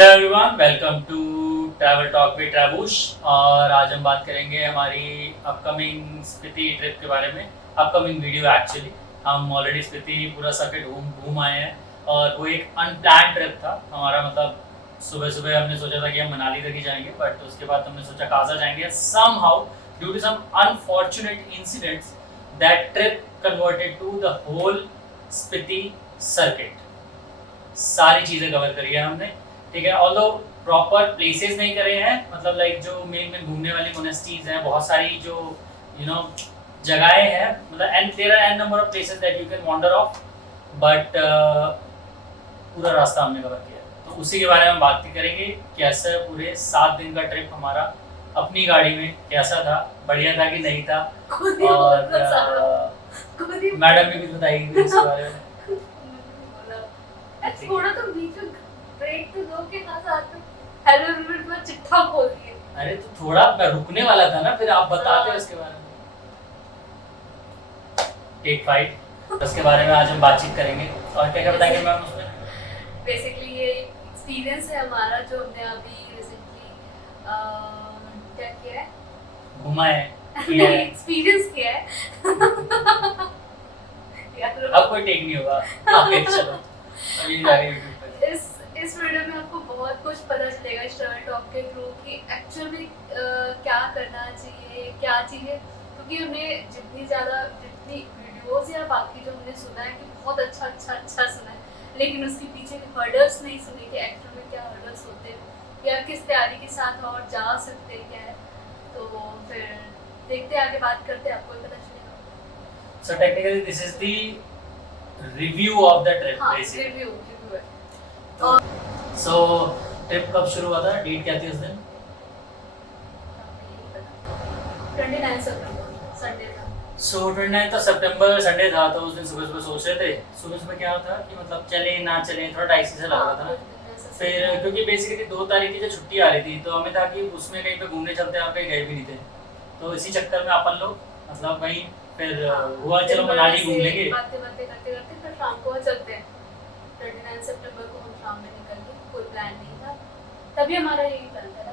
Hello everyone, welcome to travel talk with ट्रैवूश। और आज हम बात करेंगे हमारी अपकमिंग स्पीति ट्रिप के बारे में। अपकमिंग वीडियो एक्चुअली हम ऑलरेडी स्पीति पूरा सर्किट घूम आए हैं और वो एक अनप्लान ट्रिप था हमारा। मतलब सुबह सुबह हमने सोचा था कि हम मनाली तक ही जाएंगे, बट उसके बाद हमने सोचा काजा जाएंगे। Somehow due to some unfortunate incidents that trip converted to the whole Spiti circuit. सारी चीज़ें कवर करी है हमने, ठीक है। ऑल्दो प्रॉपर प्लेसेस नहीं करे हैं, मतलब लाइक जो मेन घूमने वाली मोनेस्टीज हैं, बहुत सारी जो जगहें हैं, मतलब and there are n number of places that you can wander off, but पूरा रास्ता हमने कवर किया। तो उसी के बारे में हम बात करेंगे। कैसे पूरे 7 दिन का ट्रिप हमारा अपनी गाड़ी में कैसा था, बढ़िया था कि नहीं था, और मैडम भी कुछ बताएगी इसके बारे में। थोड़ा तो बीच में ब्रेक तो दो के साथ हेलो एवरीवन में चिट्ठा खोल दिए। अरे तो थोड़ा मैं रुकने वाला था ना, फिर आप बताते हो इसके बारे में। टेक 5 उसके बारे में आज हम बातचीत करेंगे। और क्या क्या बताएंगे मैम उसमें? बेसिकली ये एक्सपीरियंस है हमारा जो हमने अभी रिसेंटली क्या किया है, घुमा है, एक्सपीरियंस किया है। अब कोई टेक नहीं होगा। आगे चलो अभी जा रहे हैं पे। इस वीडियो में आपको बहुत कुछ पता चलेगा इस ट्रैवल टॉक के थ्रू कि एक्चुअल में क्या करना चाहिए, क्या चीज़ें, क्योंकि हमने जितनी वीडियोस या बाकी जो हमने सुना है कि बहुत अच्छा सुना है, लेकिन उसके पीछे हर्डल्स नहीं सुने कि एक्चुअल में क्या हर्डल्स होते हैं या किस तैयारी के साथ और जा सकते हैं क्या है। तो फिर देखते हैं, आगे बात करते हैं, आपको पता चलेगा। So technically this is the review of the trip basically. Review है। So ट्रिप कब शुरू हुआ था, डेट क्या थी उस दिन? 29 सितंबर संडे था। So 29 सितंबर संडे था। तो उस दिन सुबह सुबह सोच रहे थे, सुबह क्या था कि मतलब चले ना चले, थोड़ा डाइसी सा लग रहा था ना। फिर क्योंकि बेसिकली 2 तारीख की जो छुट्टी आ रही थी, तो हमें था कि उसमें कहीं पे घूमने चलते हैं, आप कहीं गए भी नहीं थे। तो इसी चक्कर में अपन लोग मतलब वहीं फिर हुआ चलो मनाली घूम लेंगे। बातें करते फिर शाम को चलते हैं। 29 सितंबर को हम शाम में निकल गए, कोई प्लान नहीं था, तभी हमारा यही प्लान था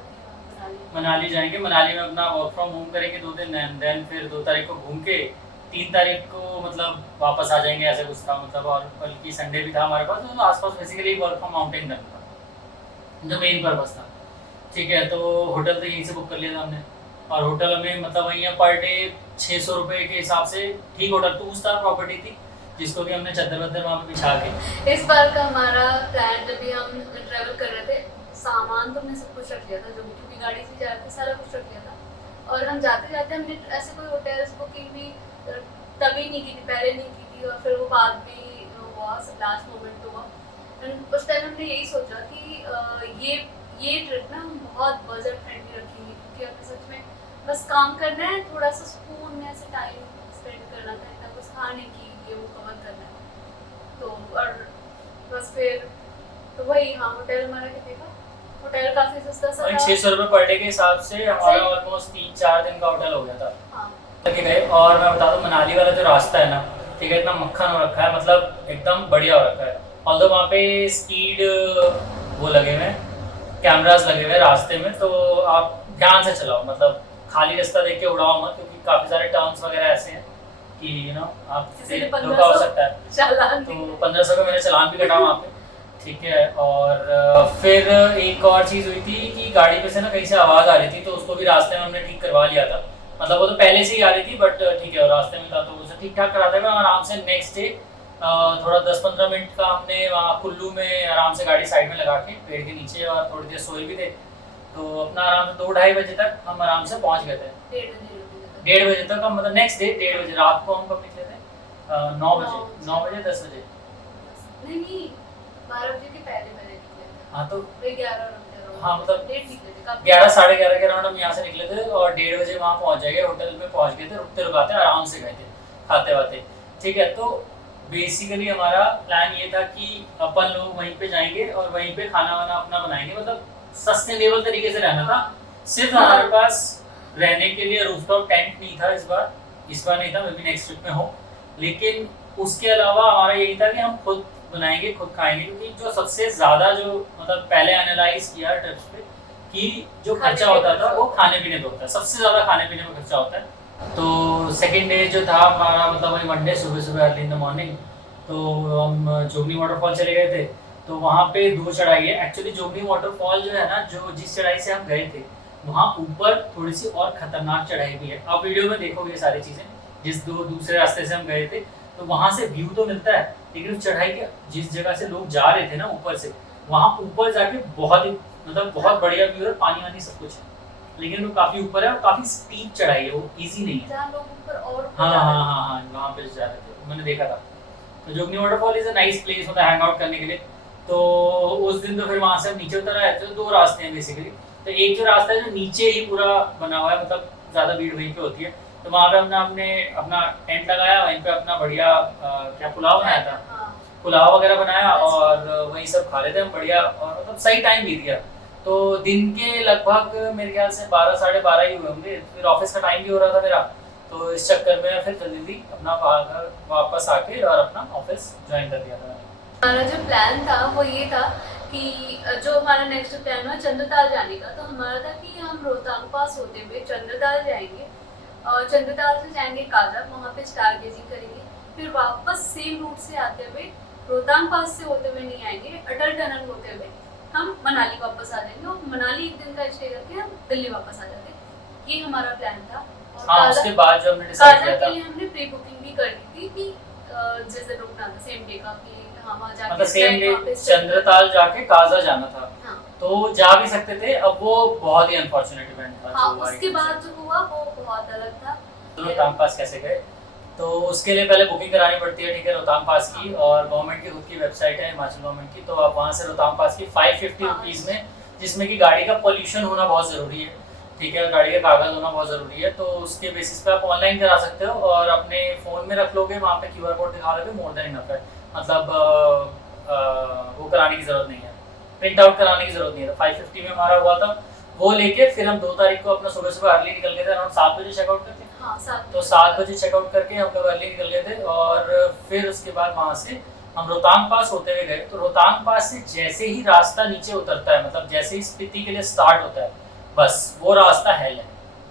कि मनाली जाएंगे। मनाली में अपना वर्क फ्रॉम होम करेंगे 2 दिन, एंड देन फिर 2 तारीख को घूम के 3 तारीख को मतलब वापस आ जाएंगे, ऐसा कुछ था। मतलब और बल्कि संडे भी था हमारे पास, तो आसपास बेसिकली वर्क फ्रॉम माउंटेन करना था जो मेन पर्पस था, ठीक है। तो होटल तो यहीं से बुक कर लिया था हमने, और होटल हमें मतलब वहीं पर डे 600 रुपये के हिसाब से ठीक होटल, 2 स्टार प्रॉपर्टी थी, जिसको भी हमने चद्दर वद्दर वहाँ पे बिछा के। इस बार का हमारा प्लान, जब भी हम ट्रैवल कर रहे थे, सामान तो हमने सब कुछ रख लिया था, जो भी गाड़ी से जा रहे थे सारा कुछ रख लिया था। और हम जाते जाते हमने ऐसे कोई होटल्स बुकिंग भी तभी नहीं की थी, पहले नहीं की थी, और फिर वो बाद में हुआ, सब लास्ट मोमेंट हुआ। उस टाइम हमने यही सोचा कि ये ट्रिप ना हम बहुत बजट फ्रेंडली रखेंगे, क्योंकि हमें सच में बस काम करना है, थोड़ा सा सुकून में ऐसे टाइम स्पेंड करना था, इतना कुछ था नहीं कि ये वो कवर करना है। तो और बस फिर तो वही, हाँ, होटल हमारा कितने का, होटल काफ़ी सस्ता सा था, 600 रुपये पर डे के हिसाब से हमारा ऑलमोस्ट 3-4 दिन का होटल हो गया था। हाँ लगे गए। और मैं बता दूं, मनाली वाला जो रास्ता है ना, ठीक है, इतना मक्खन हो रखा है, मतलब एकदम बढ़िया हो रखा है। ऑल्दो वहाँ पे स्पीड वो लगे हुए हैं, कैमरास लगे हुए हैं रास्ते में, तो आप ध्यान से चलाओ, मतलब खाली रास्ता देख के उड़ाओ मत, क्योंकि काफ़ी सारे टर्न्स वगैरह ऐसे हैं कि आपसे धोखा हो सकता है। चालान तो 1500 का मैंने चालान भी कटा वहाँ पे, ठीक है। और फिर एक और चीज़ हुई थी कि गाड़ी पे से ना कहीं से आवाज़ आ रही थी, तो उसको भी रास्ते में हमने ठीक करवा लिया था। मतलब वो तो पहले से ही आ रही थी, बट ठीक है, रास्ते में था तो उसे ठीक ठाक कराते हुए आराम से नेक्स्ट डे थोड़ा 10-15 मिनट का हमने वहाँ कुल्लू में आराम से गाड़ी साइड में लगा के पेड़ के नीचे, और थोड़ी देर सोए भी थे, तो अपना आराम से 2-2:30 बजे तक हम आराम से पहुँच गए थे। 1:30 बजे तक हम, मतलब नेक्स्ट डे 1:30 बजे रात को हम कब निकले थे? 9 बजे 10 बजे नहीं 12 बजे के पहले मैंने निकले थे। हाँ तो 11, हाँ मतलब लेट निकले थे, 11 साढ़े 11 के अराउंड हम यहाँ से निकले थे, और 1:30 बजे वहाँ पहुँच जाएंगे। होटल में पहुँच गए थे, रुकते रुकाते आराम से गए थे, खाते वाते, ठीक है। तो बेसिकली हमारा प्लान ये था कि अपन लोग वहीं पे जाएंगे और वहीं पे खाना वाना अपना बनाएंगे, मतलब सस्टेनेबल तरीके से रहना था। सिर्फ हमारे पास रहने के लिए रूफटॉप टेंट नहीं था इस बार नहीं था, मे बी नेक्स्ट ट्रिप में हो, लेकिन उसके अलावा हमारा यही था कि हम खुद बनाएंगे, खुद खाएंगे, क्योंकि जो सबसे ज़्यादा जो मतलब पहले एनालाइज किया ट्रिप्स पे कि जो खर्चा होता था वो खाने पीने पे होता है, सबसे ज़्यादा खाने पीने में खर्चा होता है। तो सेकेंड डे जो था हमारा मतलब वही मंडे सुबह सुबह अर्ली इन द मॉर्निंग, तो हम जोगनी वाटरफॉल चले गए थे। तो वहाँ पे 2 चढ़ाई है एक्चुअली। जोगनी वाटरफॉल जो है ना, जो जिस चढ़ाई से हम गए थे वहाँ ऊपर थोड़ी सी और खतरनाक चढ़ाई भी है। आप वीडियो में देखोगे ये सारी चीज़ें। जिस दूसरे रास्ते से हम गए थे तो वहाँ से व्यू तो मिलता है, लेकिन उस चढ़ाई के जिस जगह से लोग जा रहे थे ना ऊपर से, वहाँ ऊपर जाके बहुत ही मतलब बहुत बढ़िया व्यू है, पानी वानी सब कुछ है, लेकिन वो काफ़ी ऊपर है और काफ़ी स्टीप चढ़ाई है, वो ईजी नहीं है। जहाँ लोग ऊपर और हाँ, वहाँ पे जा रहे थे, मैंने देखा था। तो Jogini waterfall is a nice place मतलब हैंग आउट करने के लिए। तो उस दिन तो फिर वहाँ से हम नीचे उतर आए। तो 2 रास्ते हैं बेसिकली। तो एक जो रास्ता है जो नीचे ही पूरा बना हुआ है, मतलब ज़्यादा भीड़ वहीं पे होती है, तो वहाँ पे हमने अपना टेंट लगाया, वहीं पे अपना बढ़िया क्या पुलाव बनाया था, हाँ। पुलाव वगैरह बनाया और वहीं सब खा रहे थे हम बढ़िया, और मतलब सही टाइम बीत गया। तो दिन के लगभग मेरे ख्याल से 12 साढ़े 12 ही हुए होंगे। फिर ऑफिस का टाइम भी हो रहा था मेरा, तो इस चक्कर में फिर जल्दी अपना घर वापस आके और अपना ऑफिस ज्वाइन कर दिया था। हमारा जो प्लान था वो ये था कि जो हमारा नेक्स्ट प्लान हुआ चंद्रताल जाने का, तो हमारा था कि हम रोहतांग पास होते हुए चंद्रताल जाएंगे और चंद्रताल से जाएंगे काजा, वहाँ पे स्टार गेजिंग करेंगे, फिर वापस सेम रूट से आते हुए रोहतांग पास से होते हुए नहीं आएंगे, अटल टनल होते हुए हम मनाली वापस आ जाएंगे और मनाली एक दिन का स्टे करके हम दिल्ली वापस आ जाते। ये हमारा प्लान था। और हाँ, उसके बाद जो हमने डिसाइड किया काजा था, के लिए हमने प्री बुकिंग भी कर दी थी कि जिस दिन रुकना था सेम डे का, कि हाँ वहाँ जाके मतलब सेम डे वहाँ पे stay चंद्रताल जाके काजा जाना था। हाँ। तो जा भी सकते थे, अब वो बहुत ही अनफॉर्चुनेट इवेंट था। हाँ, जो हुआ उसके एकदम बाद से। जो हुआ वो बहुत अलग था। रोहतांग पास कैसे गए, तो उसके लिए पहले बुकिंग करानी पड़ती है, ठीक है, रोहतांग पास की, और गवर्नमेंट की खुद की वेबसाइट है हिमाचल गवर्नमेंट की। तो आप वहाँ से रोहतांग पास की 550 रुपीज़ में, जिसमें कि गाड़ी का पोल्यूशन होना बहुत ज़रूरी है, ठीक है, गाड़ी का कागज़ होना बहुत ज़रूरी है, तो उसके बेसिस पे आप ऑनलाइन करा सकते हो और अपने फ़ोन में रख लोगे, वहाँ पे QR कोड दिखा लोगे, मोर देन इनफ है। मतलब वो कराने की ज़रूरत नहीं है, प्रिंट आउट कराने की ज़रूरत नहीं है। तो 550 में हमारा हुआ था। वो लेके फिर हम 2 तारीख को अपना सुबह सुबह अर्ली निकल गए थे, अराउंड 7 बजे चेकआउट करके। हाँ, तो 7 बजे चेकआउट करके हम लोग अर्ली निकल गए थे, और फिर उसके बाद वहाँ से हम रोहतांग पास होते हुए गए। तो रोहतांग पास से जैसे ही रास्ता नीचे उतरता है, मतलब जैसे ही स्पीति के लिए स्टार्ट होता है, बस वो रास्ता हेल है।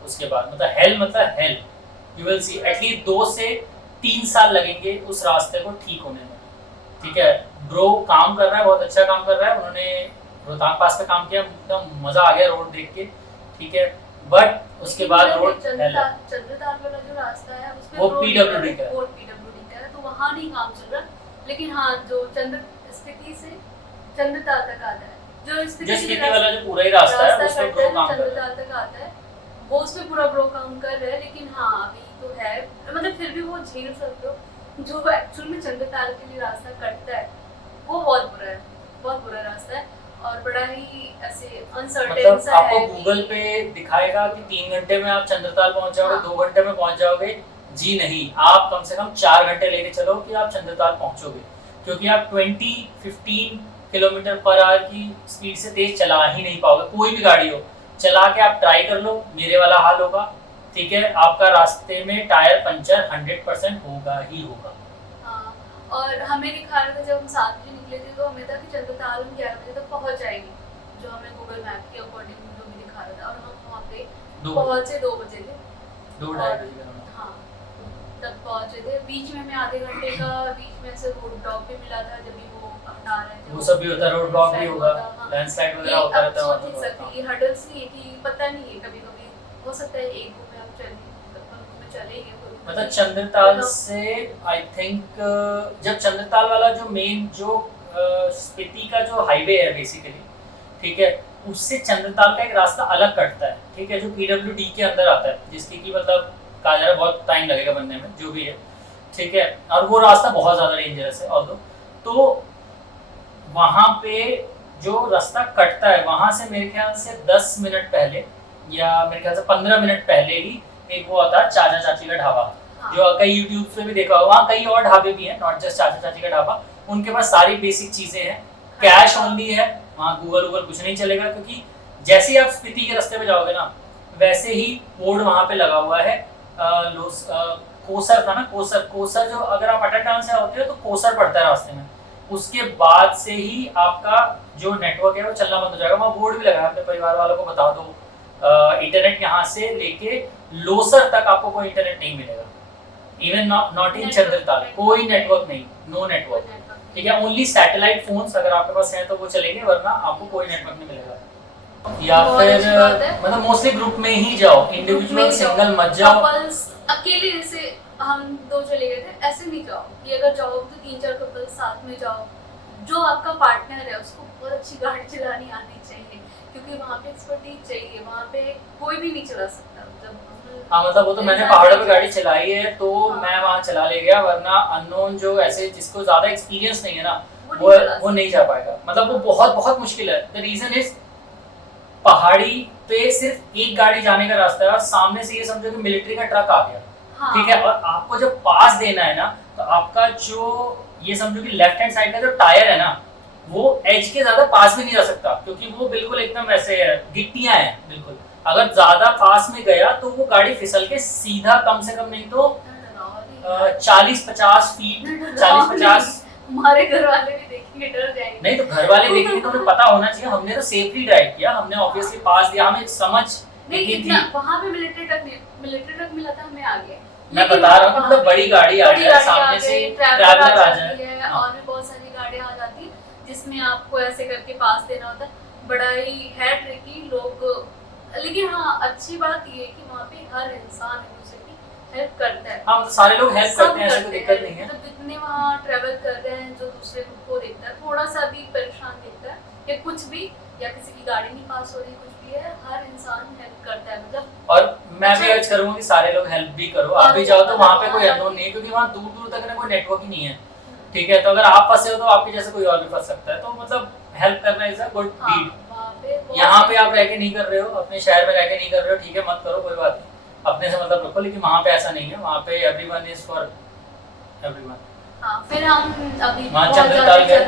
उसके बाद मतलब hello, you will see at least 2 से 3 साल लगेंगे उस रास्ते को ठीक होने में, ठीक है। ब्रो काम कर रहा है, बहुत अच्छा काम कर रहा है, उन्होंने रोहतांग पास पे काम किया, एकदम मज़ा आ गया रोड देख के, ठीक है। बट उसके बाद रोड चंद्रताल वाला जो रास्ता है उसमें वो PWD का है। वो PWD का है, तो वहाँ नहीं काम चल रहा। लेकिन हाँ, जो स्पीति से चंद्रताल तक आता है, जो स्पीति वाला जो पूरा ही रास्ता है उसमें ब्रो काम कर रहा है। चंद्रताल तक आता है, वो उसमें पूरा ब्रो काम कर रहा है। लेकिन हाँ, अभी तो है, मतलब फिर भी वो झेल सकते हो। जो एक्चुअल में चंद्रताल के लिए रास्ता कटता है वो बहुत बुरा है, बहुत बुरा रास्ता है और बड़ा ही ऐसे अनसर्टेन मतलब सा है। आपको गूगल पे दिखाएगा कि 3 घंटे में आप चंद्रताल पहुंच जाओगे, हाँ। 2 घंटे में पहुंच जाओगे, जी नहीं, आप कम से कम 4 घंटे लेके चलो कि आप चंद्रताल पहुंचोगे, क्योंकि आप 20-15 किलोमीटर पर आवर की स्पीड से तेज चला ही नहीं पाओगे। कोई भी गाड़ी हो, चला के आप ट्राई कर लो, मेरे वाला हाल होगा, ठीक है, आपका रास्ते में टायर पंचर 100% होगा ही होगा। हाँ, और हमें दिखा रहा था जब हम 7 बजे निकले थे, तो हमें था कि चंद्रताल हम 11 बजे तक पहुंच जाएंगे, जो हमें गूगल मैप के अकॉर्डिंग जो भी दिखा रहा था, और हम वहाँ पे पहुंचे 2 बजे थे। 2-2:30 बजे का। हाँ, तब पहुंचे थे। बीच में हमें आधे घंटे का बीच में से रोड ब्लॉक भी मिला था, जब भी वो हटा रहे थे, वो सब भी होता है, रोड ब्लॉक भी होगा, हाँ। लैंडस्लाइड ये वगैरह होता अब रहता है सोच वहाँ नहीं पे। सकती, ये हर्डल्स नहीं है कि पता नहीं है, कभी कभी हो सकता है एक दो में हम चलेंगे मतलब चंद्रताल से आई थिंक जब चंद्रताल वाला जो मेन जो स्पीति का जो हाईवे है बेसिकली, ठीक है, उससे चंद्रताल का एक रास्ता अलग कटता है, ठीक है, जो PWD के अंदर आता है, जिसकी की मतलब कहा जा रहा है बहुत टाइम लगेगा बनने में, जो भी है, ठीक है, और वो रास्ता बहुत ज़्यादा डेंजरस है। और तो वहाँ पे जो रास्ता कटता है, वहाँ से मेरे ख्याल से 10 मिनट पहले या मेरे ख्याल से 15 मिनट पहले ही एक वो आता है चाचा चाची का ढाबा, हाँ। जो जो कई यूट्यूब पे भी देखा होगा। वहाँ कई और ढाबे भी हैं, नॉट जस्ट चाचा चाची का ढाबा। उनके पास सारी बेसिक चीज़ें हैं, कैश ओनली है, वहाँ गूगल कुछ नहीं चलेगा, क्योंकि जैसे ही आप स्पीति के रास्ते पे जाओगे ना, वैसे ही बोर्ड वहाँ पे लगा हुआ है। कोसर था ना, कोसर जो अगर आप अटल टनल से होते हो तो कोसर पड़ता है रास्ते में, उसके बाद से ही आपका जो नेटवर्क है वो चलना बंद हो जाएगा। वहाँ बोर्ड भी लगा है, अपने परिवार वालों को बता दो इंटरनेट यहाँ से लेके लोसर तक आपको कोई इंटरनेट नहीं मिलेगा। इवन नॉट इन चंद्रताल कोई नेटवर्क नहीं, नो नेटवर्क, ठीक है। ओनली सैटेलाइट फोन्स अगर आपके पास हैं तो वो चलेंगे, वरना आपको कोई नेटवर्क नहीं मिलेगा। या फिर मतलब मोस्टली ग्रुप में ही जाओ, इंडिविजुअल सिंगल मत जाओ। अकेले जैसे हम दो चले गए थे, ऐसे नहीं जाओ कि अगर जाओ तो 3-4 कपल्स साथ में जाओ। जो आपका पार्टनर है उसको बहुत अच्छी गाड़ी चलानी आनी चाहिए, क्योंकि वहाँ पे एक्सपर्टीज चाहिए, वहाँ पे कोई भी नहीं चला सकता। हाँ मतलब वो तो मैंने पहाड़ों पे गाड़ी चलाई है तो मैं वहाँ चला ले गया, वरना अननोन जो ऐसे जिसको ज्यादा एक्सपीरियंस नहीं है ना वो नहीं जा पाएगा। मतलब वो बहुत बहुत मुश्किल है। द रीजन इज पहाड़ी पे सिर्फ एक गाड़ी जाने का रास्ता है और सामने से ये समझो कि मिलिट्री का ट्रक आ गया, ठीक है। और आपको जब पास देना है ना तो आपका जो ये समझो कि लेफ्ट हैंड साइड का जो टायर है ना वो एज के ज्यादा पास भी नहीं जा सकता, क्योंकि वो बिल्कुल एकदम ऐसे गिट्टियां हैं बिल्कुल। अगर ज्यादा पास में गया तो वो गाड़ी फिसल के सीधा कम से कम नहीं तो 40-50 फीट 40-50। हमारे घर वाले भी देखेंगे डर जाएंगे। नहीं तो घर वाले देखेंगे तो हमें पता होना चाहिए। हमने तो सेफली ड्राइव किया, हमने ऑब्वियसली पास दिया, हमें समझ नहीं इतना वहां पे मिलिट्री ट्रक मिला था, हमें आ गया। मैं बता रहा हूँ कि मतलब बड़ी गाड़ी आ जाए सामने से, ट्रैवलर आ जाए, और भी बहुत सारी गाड़ियां आ जाती जिसमें आपको ऐसे करके पास देना होता। बड़ा ही है ट्रिकी लोग। लेकिन हाँ अच्छी बात ये है कि वहाँ पे हर इंसान एक दूसरे की हेल्प करता है। हाँ मतलब सारे लोग हेल्प करते हैं, ऐसे कोई दिक्कत नहीं है। तो जितने वहाँ ट्रैवल कर रहे हैं, जो दूसरे को देखता है थोड़ा सा भी परेशान देखता है या कुछ भी, या किसी की गाड़ी नहीं पास हो रही, कुछ भी है, हर इंसान हेल्प करता है। मतलब और मैं भी अर्ज करूंगा कि सारे लोग हेल्प भी करो। आप भी जाओ तो वहाँ पे कोई अननोन नहीं है, क्योंकि वहाँ दूर दूर तक ना कोई नेटवर्क ही नहीं है, ठीक है। तो अगर आप फंसे हो तो आपके जैसे कोई और भी फंस सकता है। तो मतलब हेल्प करना इज अ गुड डीड। यहाँ पे आप रह के नहीं कर रहे हो, अपने शहर में रह के नहीं कर रहे हो, ठीक है, मत करो, कोई बात नहीं, अपने से मतलब रखो। लेकिन वहाँ पे ऐसा नहीं है, वहाँ पे एवरीवन इज फॉर एवरीवन। हाँ फिर हम अभी वहाँ चंद्रताल गए।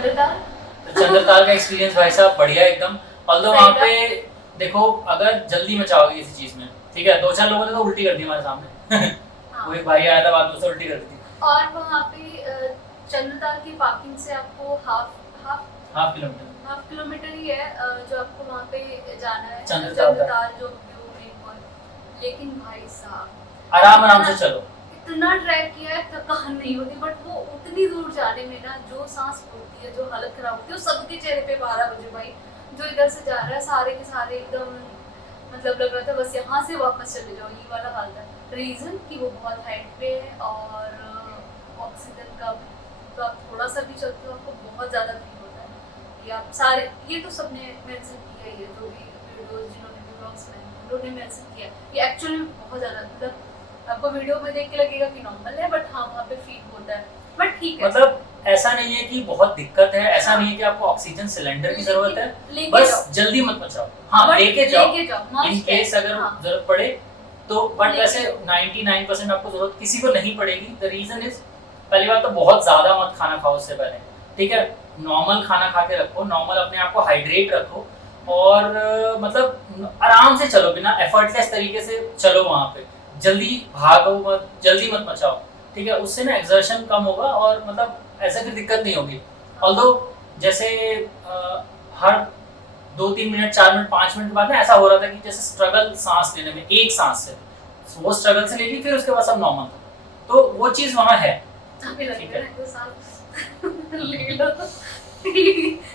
चंद्रताल का एक्सपीरियंस भाई साहब बढ़िया एकदम। ऑल्दो वहाँ पे देखो अगर जल्दी मचाओगे किसी चीज में, ठीक है, 2-4 लोगों ने तो उल्टी कर दी हमारे सामने। वो एक भाई आया था बाद में उसने उल्टी कर दी थी। और वहाँ पे चंद्रताल की पार्किंग से आपको हाफ किलोमीटर ही है जो आपको वहाँ पे जाना है चंद्रताल जो व्यू में। लेकिन भाई साहब आराम से चलो, इतना ट्रैक किया है, थकान नहीं होती, बट वो उतनी दूर जाने में ना जो सांस फूलती है, जो हालत खराब होती है, वो सबके चेहरे पे 12 बजे भाई जो इधर से जा रहा है सारे के सारे एकदम मतलब लग रहा था बस यहाँ से वापस चले जाओ, ये वाला हाल था। रीजन कि वो बहुत हाइट पे है और ऑक्सीजन का तो आप थोड़ा सा भी चलते हो आपको बहुत ज़्यादा फील होता है। ये आप सारे ये तो सबने मेंशन किया ही है, जो भी वीडियोस जिन्होंने भी ब्लॉग्स में उन्होंने मेंशन किया, ये एक्चुअली बहुत ज़्यादा मतलब आपको वीडियो में देख के लगेगा कि नॉर्मल है, बट हाँ वहाँ पे फील होता है, बट ठीक है। मतलब ऐसा नहीं है कि बहुत दिक्कत है, ऐसा नहीं है कि आपको ऑक्सीजन सिलेंडर की जरूरत है, बस जल्दी मत मचाओ। हाँ लेके जाओ इन केस अगर जरूरत पड़े तो, बट वैसे 99% आपको जरूरत किसी को नहीं पड़ेगी। द रीजन इज पहली बात तो बहुत ज्यादा मत खाना खाओ उससे पहले, ठीक है, नॉर्मल खाना खा के रखो, नॉर्मल अपने आप को हाइड्रेट रखो और मतलब आराम से चलो, बिना एफर्टलेस तरीके से चलो। वहाँ पे जल्दी भागो मत, जल्दी मत मचाओ, ठीक है, उससे ना एक्सर्शन कम होगा और मतलब ऐसा कोई दिक्कत नहीं होगी। ऑल्दो जैसे हर 2-3 मिनट 4 मिनट 5 मिनट के बाद ना ऐसा हो रहा था कि जैसे स्ट्रगल सांस लेने में, एक सांस से वो स्ट्रगल से ले ली, फिर उसके बाद सब नॉर्मल था। तो वो चीज़ वहाँ है।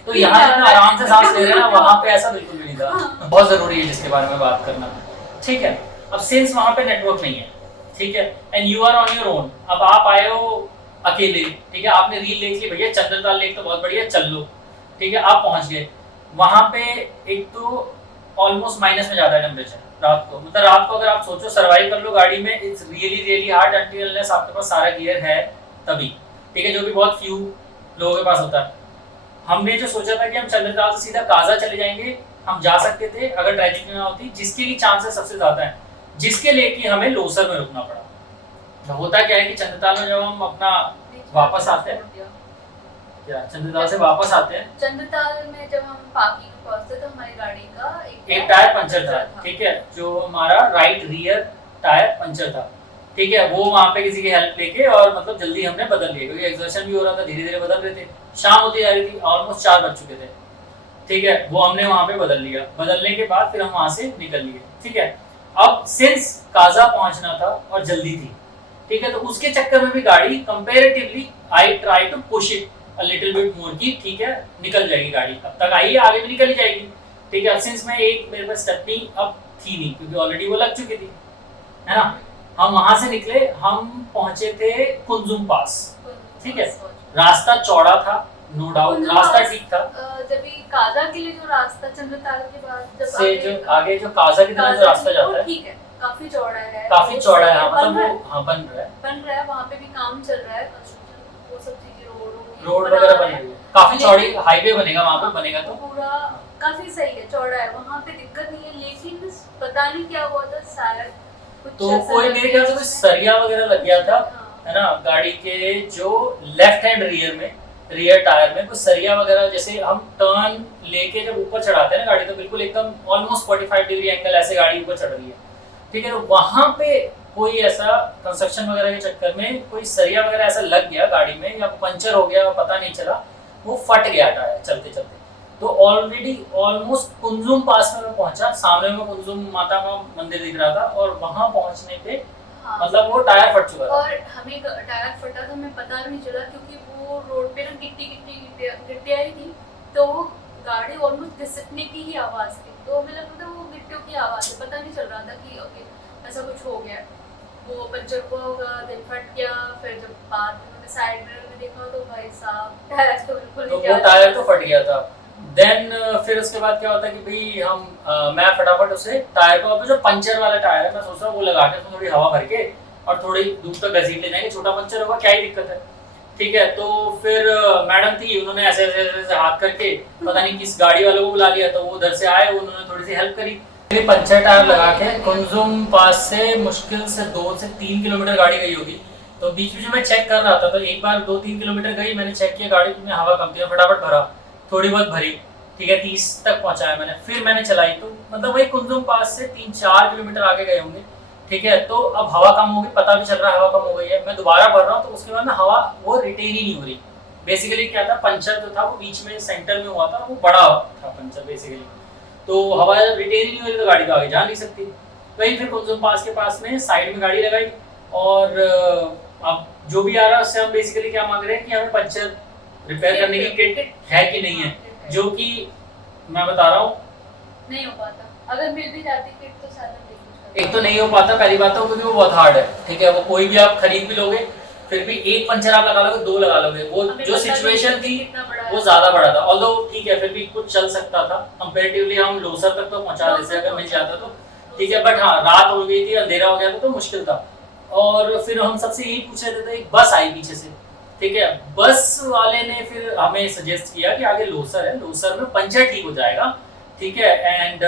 तो यहाँ ना आराम से सांस ले रहे हैं ना, वहाँ पे ऐसा बिल्कुल भी नहीं था। बहुत जरूरी है जिसके बारे में बात करना, ठीक है। अब सिंस वहाँ पे नेटवर्क नहीं है, ठीक है, and you are on your own, अब आप आए हो अकेले, ठीक है, आपने रील देख ली भैया चंद्रताल लेक तो बहुत बढ़िया, चल लो, ठीक है, आप पहुंच गए वहाँ पे। एक तो ऑलमोस्ट माइनस में ज़्यादा टेम्परेचर रात को, मतलब रात को अगर आप सोचो सर्वाइव कर लो गाड़ी में, it's really hard until unless आपके पास सारा गियर है तभी, ठीक है, जो भी बहुत फ्यू लोगों के पास होता है। हमने जो सोचा था कि हम चंद्रताल से सीधा काजा चले जाएंगे, हम जा सकते थे अगर ट्रेजिडी ना होती, जिसके लिए चांसेस सबसे ज़्यादा है, जिसके लिए कि हमें लोसर में रुकना पड़ा। तो होता क्या है कि चंद्रताल में जब हम अपना वापस आते हैं, क्या चंद्रताल से वापस आते हैं, चंद्रताल में जब हम पार्किंग पहुंचते तो हमारी गाड़ी का एक टायर पंचर था, ठीक है, जो हमारा राइट रियर टायर पंचर था, ठीक है, वो वहाँ पे किसी की हेल्प लेके और मतलब जल्दी हमने बदल लिया, क्योंकि एक्सर्शन भी हो रहा था, धीरे धीरे बदल रहे थे। शाम होती जा रही थी, ऑलमोस्ट 4 बज चुके थे। ठीक है, वो हमने वहां पे बदल लिया। बदलने के बाद फिर हम वहां से निकल लिए। ठीक है, अब सिंस काजा पहुंचना था और जल्दी थी, ठीक है, तो उसके चक्कर में भी गाड़ी comparatively I try to push it a little bit more की ठीक है निकल जाएगी गाड़ी, अब तक आई है, आगे भी निकल ही जाएगी। ठीक है, अब सिंस मैं एक मेरे पास स्टेपनी अब थी नहीं क्योंकि ऑलरेडी वो लग चुकी थी, है ना। हम वहां से निकले, हम पहुंचे थे कुंजुम पास। ठीक है, रास्ता चौड़ा था, नो डाउट रास्ता ठीक था। जब ये काजा के लिए जो रास्ता चंद्रताल के बाद जब से जो आगे जो काजा की तरफ जो रास्ता जाता है, ठीक है, काफी चौड़ा है, काफी चौड़ा है, मतलब वो हाँ बन रहा है, वहाँ पे भी काम चल रहा है, कंस्ट्रक्शन, वो सब चीजें, रोड वगैरह बन रही है, काफी चौड़ी हाईवे बनेगा वहाँ पे, बनेगा तो पूरा काफी सही है, चौड़ा है, वहाँ पे दिक्कत नहीं है। लेकिन पता नहीं क्या हुआ था, शायद तो कोई मेरे ख्याल से कुछ सरिया वगैरह लग गया था, है ना, गाड़ी के जो लेफ्ट हैंड रियर टायर में कुछ सरिया वगैरह, जैसे हम टर्न लेके जब ऊपर चढ़ाते हैं ना गाड़ी, तो बिल्कुल एकदम ऑलमोस्ट 45 डिग्री एंगल ऐसे गाड़ी ऊपर चढ़ रही है। ठीक है, तो वहां पे कोई ऐसा कंस्ट्रक्शन वगैरह के चक्कर में कोई सरिया वगैरह ऐसा लग गया गाड़ी में, या पंचर हो गया, पता नहीं चला, वो फट गया टायर चलते चलते। तो ऑलरेडी ऑलमोस्ट कुंजुम पास में मैं पहुंचा, सामने में कुंजुम माता का मंदिर दिख रहा था, और वहां पहुंचने पे मतलब वो टायर फट चुका था। और हमें टायर फटा था, हमें पता भी नहीं चला क्योंकि वो रोड पे ना गिट्टियाँ ही थी, तो गाड़ी ऑलमोस्ट घिसटने की ही आवाज थी, तो हमें लग रहा था वो गिट्टियों की आवाज है, पता नहीं चल रहा था कि ओके ऐसा कुछ हो गया, वो पंचर हुआ होगा, दिन फट गया। फिर जब बाद में साइड मिरर में देखा तो भाई साहब टायर तो बिल्कुल तो वो टायर तो फट गया था। देन फिर उसके बाद क्या होता है कि भाई मैं फटाफट उसे टायर को, जो पंचर वाला टायर है, मैं सोच रहा हूँ वो लगा के उसमें थोड़ी हवा भर के और थोड़ी दूर तक घसीट ले जाएंगे, छोटा पंचर होगा, क्या ही दिक्कत है। ठीक है, तो फिर मैडम थी, उन्होंने ऐसे ऐसे ऐसे हाथ करके पता नहीं किस गाड़ी वालों को बुला लिया, तो वो उधर से आए, उन्होंने थोड़ी सी हेल्प करी, पंचर टायर लगा के कुंजुम पास से मुश्किल से 2 से 3 किलोमीटर गाड़ी गई होगी। तो बीच बीच में चेक कर रहा था, तो एक बार 2-3 किलोमीटर गई, मैंने चेक किया गाड़ी में हवा कम थी, फटाफट भरा, थोड़ी बहुत भरी, ठीक है, 30 तक पहुंचाया मैंने, फिर मैंने चलाई, तो मतलब वही कुंजुम पास से 3-4 किलोमीटर आगे गए होंगे। ठीक है, तो अब हवा कम होगी, पता भी चल रहा है हवा कम हो गई है, मैं दोबारा भर रहा हूँ, तो उसके बाद ना हवा वो रिटेन ही नहीं हो रही। बेसिकली क्या था, पंचर जो था वो बीच में सेंटर में हुआ था, वो बड़ा था पंचर बेसिकली, तो हवा रिटेन ही नहीं हो रही, तो गाड़ी तो आगे जा नहीं सकती। वही फिर कुंजुम पास के पास में साइड में गाड़ी लगाई, और अब जो भी आ रहा है उससे हम बेसिकली क्या मांग रहे हैं कि हमें पंचर रिपेयर करने की किट है कि नहीं है, जो कि मैं बता रहा हूँ नहीं हो पाता, अगर मिल भी जाती किट तो शायद एक तो नहीं हो पाता, पहली बात तो क्योंकि वो बहुत हार्ड है। ठीक है, वो कोई भी आप खरीद भी लोगे, फिर भी एक पंचर आप लगा लोगे, 2 लगा लोगे, वो जो सिचुएशन थी वो ज्यादा बड़ा था। ऑल्दो ठीक है, फिर भी कुछ चल सकता था, कंपैरेटिवली हम लोसर तक तो पहुंचा देते अगर मिल जाता तो, ठीक है, बट हाँ रात हो गई थी, अंधेरा हो गया था, तो मुश्किल था। और फिर हम सबसे यही पूछ रहे थे, एक बस आई पीछे से, ठीक है, बस वाले ने फिर हमें सजेस्ट किया कि आगे लोसर है, लोसर में पंचर ठीक हो जाएगा, ठीक है, एंड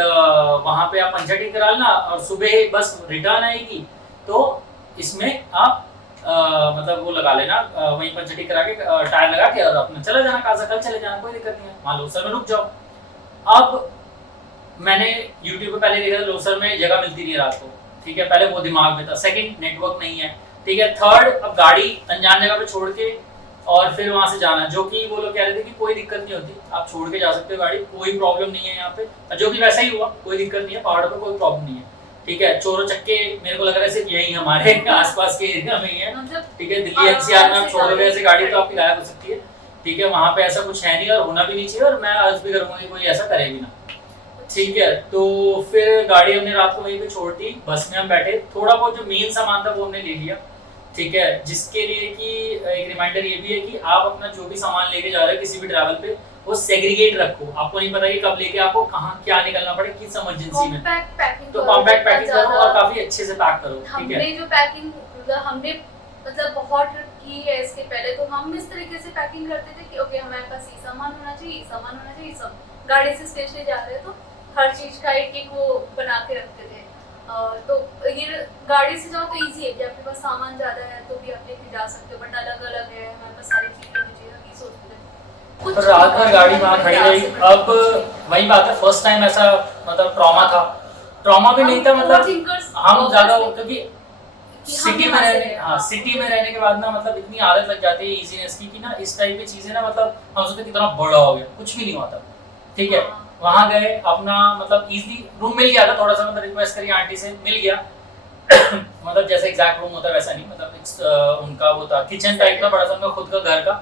वहाँ पे आप पंचर ठीक करा लेना, और सुबह बस रिटर्न आएगी, तो इसमें आप मतलब वो लगा लेना, वहीं पंचर ठीक करा के टायर लगा के और अपना चला जाना, काजा कल चले जाना, कोई दिक्कत नहीं है, वहाँ लोसर में रुक जाओ। अब मैंने यूट्यूब पे पहले देखा था, लोसर में जगह मिलती नहीं रात को, ठीक है, पहले वो दिमाग में था, सेकंड नेटवर्क नहीं है, ठीक है, थर्ड अब गाड़ी अनजान जगह पे छोड़ के और फिर वहां से जाना, जो कि वो लोग कह रहे थे कि कोई दिक्कत नहीं होती, आप छोड़ के जा सकते हो गाड़ी, कोई प्रॉब्लम नहीं है यहाँ पे, जो कि वैसा ही हुआ, कोई दिक्कत नहीं है, पहाड़ों पे कोई प्रॉब्लम नहीं है। ठीक है, चोरों चक्के मेरे को लग रहा है सिर्फ यही हमारे आसपास के एरिया में ही है, ठीक है, दिल्ली एनसीआर में आप छोड़ दोगे ऐसे गाड़ी तो आपकी गायब हो सकती है, ठीक है, वहाँ पे ऐसा कुछ है नहीं और होना भी नहीं चाहिए, और मैं अर्ज भी करूंगा कि कोई ऐसा करे भी ना। ठीक है, तो फिर गाड़ी हमने रात को वहीं पे छोड़ दी, बस में हम बैठे, थोड़ा बहुत जो मेन सामान था वो हमने ले लिया, ठीक है, जिसके लिए कि एक रिमाइंडर ये भी है कि आप अपना जो भी सामान लेके जा रहे हो किसी भी ट्रैवल पे, वो सेग्रीगेट रखो, आपको नहीं पता कि कब लेके आपको कहाँ क्या निकलना पड़े, किस इमरजेंसी में, तो कॉम्पैक्ट पैकिंग करो और काफी अच्छे से पैक करो। ठीक है, हमने जो पैकिंग हमने मतलब बहुत की है इसके पहले, तो हम इस तरीके से पैकिंग करते थे कि ओके हमारे पास ये सामान होना चाहिए, ये सामान होना चाहिए, सब गाड़ी से स्टेशन जा रहे हैं तो हर चीज का एक एक वो बना के रखते थे। तो ये गाड़ी से जाओ तो इजी है कि आपके पास सामान ज्यादा है तो भी आप लेके जा सकते हो, बट अलग अलग है, हमारे पास सारी चीजें होनी चाहिए, ये सोचते थे। तो रात भर गाड़ी वहाँ खड़ी रही। अब वही बात है, फर्स्ट टाइम ऐसा मतलब ट्रॉमा था, ट्रॉमा भी नहीं था, मतलब हम ज्यादा, क्योंकि कि हम सिटी में यहाँ से रहने, गए। हाँ सिटी में रहने के बाद ना मतलब इतनी आदत लग जाती है इजीनेस की कि ना इस टाइप की चीजें ना मतलब हम सोचते कितना बड़ा हो गया, कुछ भी नहीं होता। ठीक है, हाँ। वहां गए अपना मतलब इजीली रूम मिल गया था, थोड़ा सा मतलब रिक्वेस्ट करी आंटी से, मिल गया। मतलब जैसे एग्जैक्ट रूम होता है वैसा नहीं, मतलब उनका वो था किचन टाइप का बड़ा सा उनका खुद का घर का।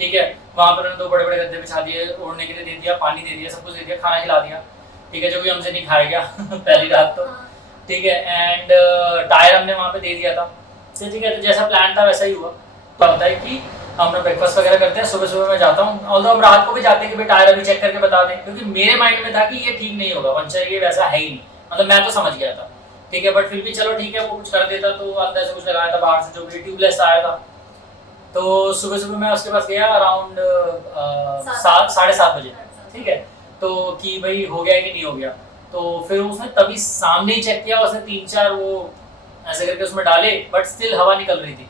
ठीक है, वहां पर उन्होंने 2 बड़े बड़े गद्दे बिछा दिए, ओढ़ने के लिए दे दिया, पानी दे दिया, सब कुछ दे दिया, खाना खिला दिया। ठीक है, जो भी हमसे नहीं खाया गया पहली रात तो। हाँ। ठीक है, एंड टायर हमने वहाँ पे दे दिया था। तो ठीक है, तो जैसा प्लान था वैसा ही हुआ। तो होता है कि हम लोग ब्रेकफास्ट वगैरह करते हैं, सुबह सुबह मैं जाता हूँ, ऑल्दो हम रात को भी जाते हैं कि भाई टायर अभी चेक करके बता दें, क्योंकि मेरे माइंड में था कि ये ठीक नहीं होगा, पंचर ये वैसा है ही नहीं, मतलब मैं तो समझ गया था। ठीक है, बट फिर भी चलो ठीक है, वो कुछ कर देता तो अंदर से कुछ लगाया था, बाहर से जो भी ट्यूबलेस आया था। तो सुबह सुबह मैं उसके पास गया अराउंड 7:30 बजे। ठीक है, तो कि भाई हो गया कि नहीं हो गया। तो फिर उसने तभी सामने ही चेक किया, उसने 3-4 वो ऐसे करके उसमें डाले, बट स्टिल हवा निकल रही थी।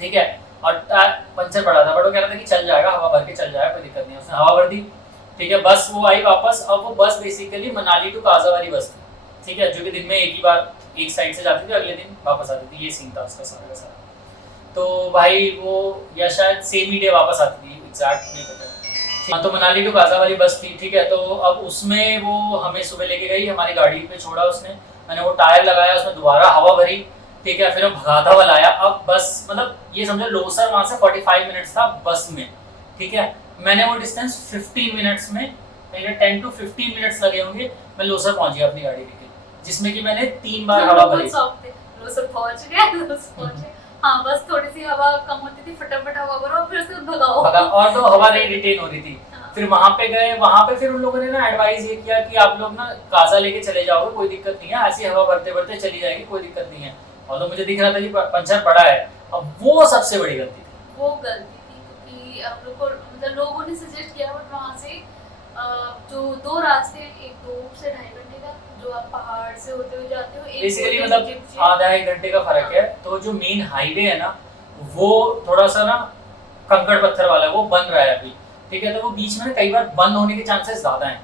ठीक है, और पंचर पड़ा था, बट वो कह रहा था कि चल जाएगा, हवा भर के चल जाएगा, कोई दिक्कत नहीं। उसने हवा भर दी। ठीक है, बस वो आई वापस। अब वो बस बेसिकली मनाली टू काजा वाली बस थी। ठीक है, जो कि दिन में एक ही बार एक साइड से जाती थी, अगले दिन वापस आती थी, ये सीन था उसका सारा का सारा। तो भाई वो या शायद सेम ही डे वापस आती थी, एग्जैक्ट नहीं पता। हाँ, तो मनाली टू काजा वाली बस थी। ठीक है, तो अब उसमें वो हमें सुबह लेके गई, हमारी गाड़ी पे छोड़ा उसने, मैंने वो टायर लगाया, उसमें दोबारा हवा भरी। ठीक है, फिर हम भगाता हुआ लाया। अब बस मतलब ये समझो लोसर वहाँ से 45 मिनट्स था बस में। ठीक है, मैंने वो डिस्टेंस 15 मिनट्स में, मेरे 10 to 15 मिनट्स लगे होंगे, मैं लोसर पहुँच गया अपनी गाड़ी लेके, जिसमें कि मैंने 3 बार हवा भरी। लोसर पहुंच गए, लोसर पहुंचे। हाँ, बस थोड़ी सी हवा कम होती थी, फटाफट हवा भरो और फिर उसके बाद भगाओ। और तो हवा नहीं रिटेन हो रही थी। हाँ। फिर वहां पे गए, वहां पे फिर उन लोगों ने ना एडवाइस ये किया कि आप लोग ना काजा लेके चले जाओगे, कोई दिक्कत नहीं है, ऐसी हवा भरते भरते चली जाएगी, कोई दिक्कत नहीं है। और तो मुझे दिख रहा था कि पंचर पड़ा है। अब वो सबसे बड़ी गलती थी। वो गलती थी क्योंकि हम लोग को मतलब लोगों ने सजेस्ट किया, बट वहाँ से जो 2 रास्ते, एक 2 से 2.5 घंटे का, जो आप पहाड़ से होते हुए जाते हो, एक बेसिकली होते मतलब नीचे- आधा 1 घंटे का फर्क है। तो जो मेन हाईवे है ना, वो थोड़ा सा ना कंकड़ पत्थर वाला है, वो बन रहा है अभी। ठीक है, तो वो बीच में ना कई बार बंद होने के चांसेस ज्यादा हैं।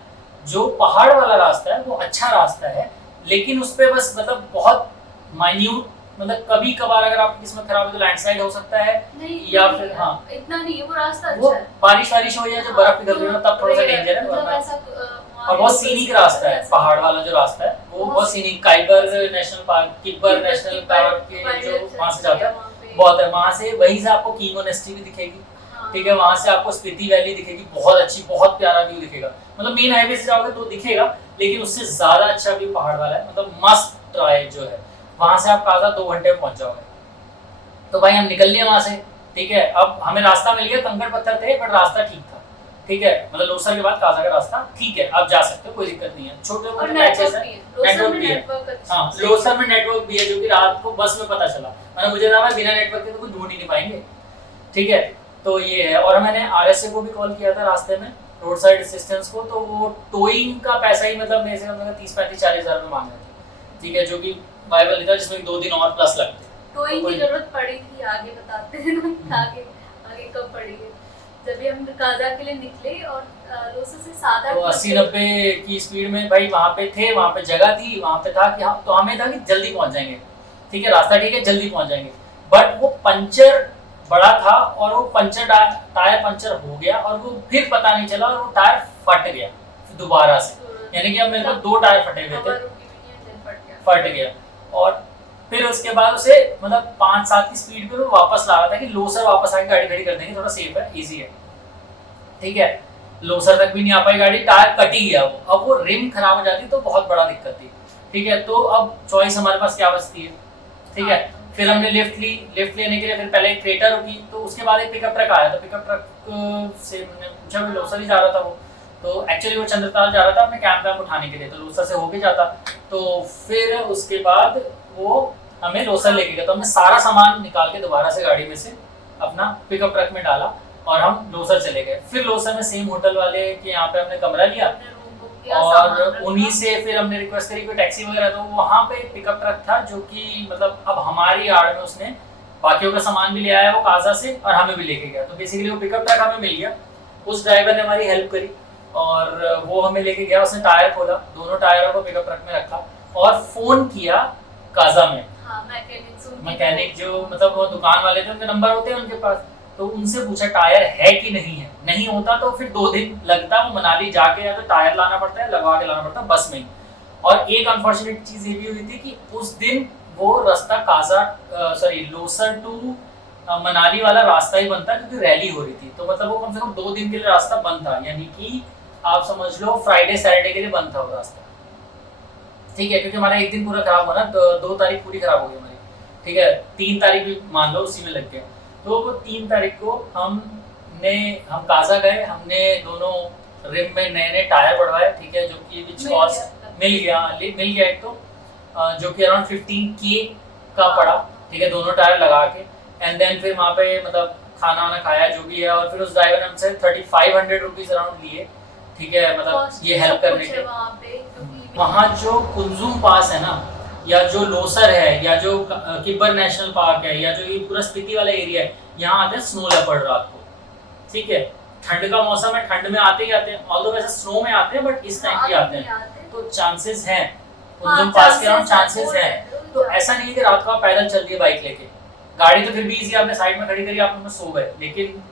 जो पहाड़ वाला रास्ता है वो अच्छा रास्ता है, लेकिन उस पर बस मतलब बहुत माइन्यूट, मतलब कभी कभार अगर आपकी किस्मत खराब है तो लैंडस्लाइड हो सकता है, नहीं, या नहीं, फिर हाँ इतना नहीं है, वो रास्ता वो अच्छा है। बारिश वारिश हो या जो बर्फ पिघल रही हो तब थोड़ा सा डेंजर है, मतलब वरना ऐसा और बहुत सीनिक रास्ता है। पहाड़ वाला जो रास्ता है वो बहुत scenic, काइबर national park, Kibber national park के जो वहाँ से जाता है बहुत है। वहाँ से वहीं से आपको की मोनेस्ट्री भी दिखेगी। ठीक है, वहाँ से आपको स्पीति वैली दिखेगी, बहुत अच्छी, बहुत प्यारा व्यू दिखेगा। मतलब मेन हाईवे से जाओगे तो दिखेगा, लेकिन उससे ज्यादा अच्छा व्यू पहाड़ वाला है, मतलब मस्त ट्राई जो है। वहाँ से आप काजा 2 घंटे में पहुंच जाओगे। तो भाई हम निकल लिए वहाँ से। ठीक है, अब हमें रास्ता मिल गया, कंकड़ पत्थर थे बट रास्ता ठीक था। ठीक है, मतलब लोसर के बाद काजा का रास्ता ठीक है, आप जा सकते हो, कोई दिक्कत नहीं है। छोटे मोटे पैचेस है, नेटवर्क भी है। हाँ, लोसर में नेटवर्क भी है, जो कि रात को बस में पता चला। मैंने मुझे था मैं बिना नेटवर्क के तो कुछ ढूंढ ही नहीं पाएंगे। ठीक है, तो ये है। और मैंने आरएसए को भी कॉल किया था रास्ते में, रोड साइड असिस्टेंस को, तो वो टोइंग का पैसा ही मतलब मेरे से कम से कम 30-35-40 हज़ार रुपये मांग रहे थे। ठीक है, जो कि वाइबल नहीं था, जिसमें 2 दिन और प्लस लगते। टोइंग की जरूरत पड़ी थी, आगे बताते हैं ना, आगे आगे कब पड़ी है, जब भी हम काजा के लिए निकले और लोसर से 7-8 तो 80-90 की स्पीड में भाई वहाँ पे थे, वहाँ पे जगह थी, वहाँ पे था कि हम, तो हमें था कि जल्दी पहुँच जाएंगे। ठीक है, रास्ता ठीक है, जल्दी पहुँच जाएंगे। बट वो पंचर बड़ा था और वो पंचर टायर पंचर हो गया और वो फिर पता नहीं चला और वो टायर फट गया दोबारा से। यानी कि अब मेरे को 2 टायर फटे हुए थे, फट गया। और फिर उसके बाद उसे मतलब 5-7 की स्पीड पे वो वापस ला रहा था कि लोसर वापस आके गाड़ी खड़ी कर देंगे, थोड़ा सेफ है, इजी है। ठीक है, लोसर तक भी नहीं आ पाई गाड़ी, टायर कट ही गया वो। अब वो रिम खराब हो जाती तो बहुत बड़ा दिक्कत थी। ठीक है, तो अब चॉइस हमारे पास क्या बचती है। ठीक है, फिर हमने लिफ्ट ली। लिफ्ट लेने के लिए फिर पहले एक क्रेटा रुकी, तो उसके बाद एक पिकअप ट्रक आया। तो पिकअप ट्रक से मैंने पूछा भी लोसर ही जा रहा था वो, तो एक्चुअली वो चंद्रताल जा रहा था अपने कैंप वैम्प उठाने के लिए, तो लोसर से होके जाता। तो फिर उसके बाद वो हमें लोसर लेके गया, तो हमने सारा सामान निकाल के दोबारा से गाड़ी में से अपना पिकअप ट्रक में डाला और हम लोसर चले गए। फिर लोसर में सेम होटल वाले के यहाँ पे हमने कमरा लिया और उन्हीं से फिर हमने रिक्वेस्ट करी कोई टैक्सी वगैरह। तो वहाँ पे पिकअप ट्रक था जो कि मतलब अब हमारी आड़ में उसने बाकियों का सामान भी ले आया वो काजा से और हमें भी लेके गया। तो बेसिकली वो पिकअप ट्रक हमें मिल गया, उस ड्राइवर ने हमारी हेल्प करी और वो हमें लेके गया। उसने टायर खोला, दोनों टायरों को पिकअप ट्रक में रखा और फोन किया काजा में। हाँ, मैकेनिक्स मैकेनिक जो मतलब वो दुकान वाले थे, उनके नंबर होते हैं उनके पास, तो उनसे पूछा टायर है कि नहीं है, नहीं होता तो फिर 2 दिन लगता है वो मनाली जाके, या तो टायर लाना पड़ता है, लगवा के लाना पड़ता है बस में ही। और एक अनफॉर्चुनेट चीज़ ये भी हुई थी कि उस दिन वो रास्ता लोसर टू मनाली वाला रास्ता ही बंद था, क्योंकि रैली हो रही थी, तो मतलब वो कम से कम 2 दिन के लिए रास्ता बंद था, यानी कि आप समझ लो फ्राइडे सैटरडे के लिए बंद था वो रास्ता। ठीक है, क्योंकि हमारा एक दिन पूरा खराब हुआ ना, 2 तारीख पूरी खराब हो गई हमारी। ठीक है, 3 तारीख भी मान लो उसी में लग गया। तो वो 3 तारीख को हम काजा गए, हमने दोनों रिम में नए नए टायर बढ़वाए। ठीक है, जो कि विच कॉस्ट मिल गया एक तो जो कि अराउंड 15K का पड़ा। ठीक है, दोनों टायर लगा के, एंड देन फिर वहाँ पे मतलब खाना वाना खाया जो भी है, और फिर उस ड्राइवर ने हमसे 3500 रुपीज़ अराउंड लिए। ठीक है, मतलब ये हेल्प करने के। वहाँ जो कुंजुम पास है ना, या जो लोसर है, या जो किब्बर नेशनल पार्क है, या जो ये पूरा स्पीति वाला एरिया है, यहाँ आते हैं स्नो लेपर्ड रात को। ठीक है, ठंड का मौसम है, ठंड में आते ही आते हैं, ऑल्दो वैसे स्नो में आते हैं बट इस टाइम भी आते हैं, तो चांसेस हैं कुंजुम पास के अराउंड चांसेस हैं। तो ऐसा नहीं है कि रात को आप पैदल चल दिए बाइक लेके, गाड़ी तो फिर भी इजी आपने साइड में खड़ी करी, आप उनमें सो गए, लेकिन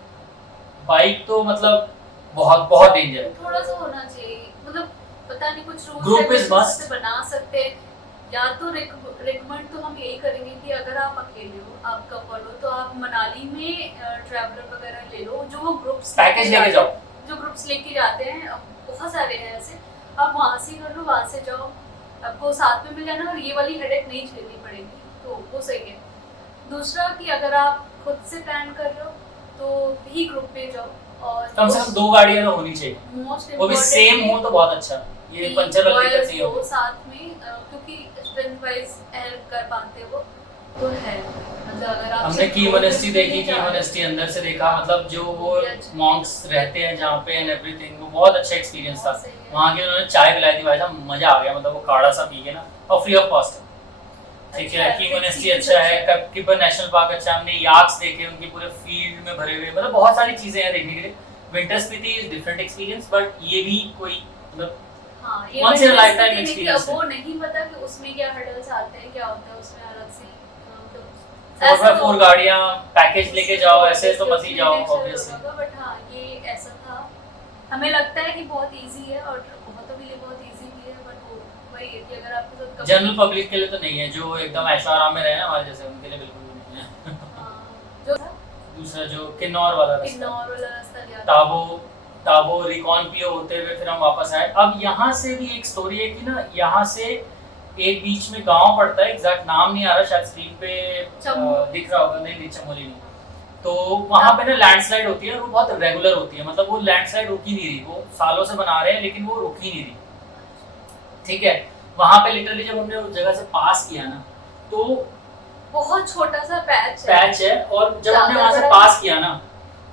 बाइक तो मतलब बहुत बहुत डेंजर है। थोड़ा सा होना चाहिए, मतलब पता नहीं कुछ रूल्स ग्रुप इज मस्ट बना सकते हैं, या तो रिकमेंड तो हम यही करेंगे कि अगर आप अकेले हो, आप कपल हो, तो आप मनाली में ट्रैवलर वगैरह ले लो, जो वो ग्रुप्स पैकेज लेके जाओ, जो ग्रुप्स लेके जाते हैं, बहुत सारे हैं ऐसे, आप वहाँ से कर लो, वहाँ से जाओ, आपको साथ में मिल जाना, और ये वाली हेडेक नहीं झेलनी पड़ेगी, तो वो सही है। दूसरा कि अगर आप खुद से प्लान कर रहे हो तो ही ग्रुप में जाओ, और कम से कम 2 गाड़ियाँ तो होनी चाहिए, मोस्ट वो भी सेम हो तो बहुत अच्छा। ये पंचर वाली दिक्कत नहीं होगी साथ में, क्योंकि स्ट्रेंथ वाइज हेल्प कर पाते वो तो है। मतलब अगर आप हमने की मोनेस्ट्री देखी, की मोनेस्ट्री अंदर से देखा, मतलब जो वो मॉन्क्स रहते हैं जहाँ पे एंड एवरीथिंग, वो बहुत अच्छा एक्सपीरियंस था। वहाँ के उन्होंने चाय पिलाई थी भाई साहब, मजा आ गया, मतलब वो काढ़ा सा पी के ना, और फ्री ऑफ कॉस्ट। ठीक है, की मोनेस्ट्री अच्छा है, किब्बर नेशनल पार्क अच्छा, हमने याक्स देखे, उनके पूरे फील्ड में भरे हुए, मतलब बहुत सारी चीजें हैं देखने के लिए। Winter Spiti is different experience, but ये भी कोई मतलब ये once in a lifetime experience वो नहीं पता कि उसमें क्या हर्डल्स आते हैं, क्या होता है उसमें अलग से, 4x4 गाड़ियाँ पैकेज लेके जाओ, ऐसे तो मत ही जाओ ऑब्वियसली। बट हाँ, ये ऐसा था, हमें लगता है कि बहुत इजी है, और बहुतों के लिए बहुत इजी भी है, बट वो वही है कि अगर आपके साथ जनरल पब्लिक के लिए तो नहीं है, जो एकदम ऐशो आराम में रहे ना हमारे जैसे, उनके लिए बिल्कुल भी नहीं है। जो दूसरा जो किन्नौर वाला रास्ता गया, टाबो रिकॉन पियो होते हुए फिर हम वापस आए। अब यहाँ से भी एक स्टोरी है कि ना, यहाँ से एक बीच में गांव पड़ता है, एग्जैक्ट नाम नहीं आ रहा, शायद स्क्रीन पे दिख रहा होगा, नहीं चमोली नहीं, तो वहाँ पे ना लैंडस्लाइड होती है, और वो बहुत रेगुलर होती है, मतलब वो लैंडस्लाइड रुक ही नहीं रही, वो सालों से बना रहे हैं लेकिन वो रुक ही नहीं रही। ठीक है, वहाँ पे लिटरली जब हमने उस जगह से पास किया ना, तो बहुत छोटा सा पैच है, और जब हमने वहाँ से पास किया ना,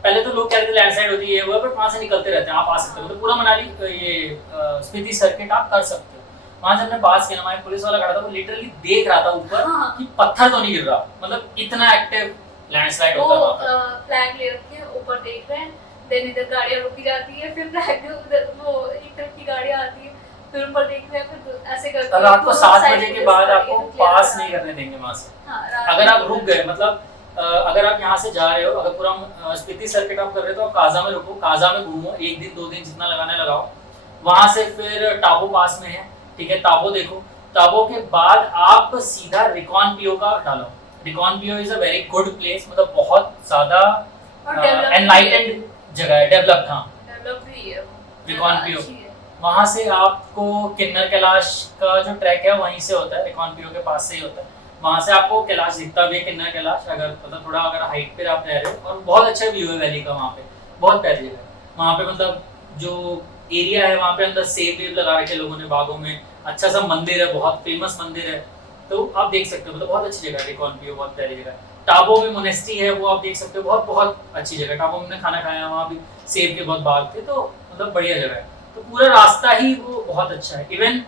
पहले तो लोग कह रहे थे लैंडस्लाइड होती है, वो बट वहाँ से निकलते रहते हैं, आप आ सकते हो, तो पूरा मनाली ये स्पीति सर्किट आप कर सकते हो। वहाँ से हमने पास किया, हमारे पुलिस वाला खड़ा था, वो लिटरली देख रहा था ऊपर कि पत्थर तो नहीं गिर रहा, मतलब इतना एक्टिव लैंडस्लाइड होता है वहाँ पे। फ्लैग ले रखे हैं, ऊपर देख रहे हैं, देन इधर गाड़ियाँ रुकी जाती है, फिर फ्लैग उधर वो एक तरफ की गाड़ियाँ आती है, फिर ऊपर देख रहे हैं, फिर ऐसे करके रात को 7 बजे के बाद आपको पास नहीं करने देंगे वहाँ से। अगर आप रुक गए, मतलब अगर आप यहाँ से जा रहे हो, अगर पूरा स्पीति सर्किट आप कर रहे हो, तो आप काजा में रुको, काजा में घूमो, 1 दिन 2 दिन जितना लगाने लगाओ। वहाँ से फिर टाबो पास में है, ठीक है, टाबो देखो, टाबो के बाद आप सीधा रिकॉन पियो का डालो। रिकॉन पियो is a very good place, मतलब बहुत ज्यादा एनलाइटेंड जगह है, डेवलप्ड, हाँ डेवलप्ड भी है रिकॉन पियो। वहाँ से आपको किन्नर कैलाश का जो ट्रैक है वहीं से होता है, रिकॉन पियो के पास से ही होता है, वहाँ से आपको कैलाश दिखता भी है, किन्नर कैलाश, अगर मतलब थोड़ा अगर हाइट पे आप रह रहे हो, और बहुत अच्छा व्यू है वैली का वहाँ पे, बहुत प्यारी जगह है। वहाँ पे मतलब जो एरिया है वहाँ पे अंदर सेब वेब लगा रखे लोगों ने बागों में, अच्छा सा मंदिर है, बहुत फेमस मंदिर है, तो आप देख सकते हो, मतलब बहुत अच्छी जगह है रिकॉन पियो, बहुत प्यारी जगह है। टाबो में मोनेस्ट्री है, वो आप देख सकते हो, बहुत बहुत अच्छी जगह। टाबो में खाना खाया, वहाँ भी सेब के बहुत बाग थे, तो मतलब बढ़िया जगह है। तो पूरा रास्ता ही वो बहुत अच्छा है। इवन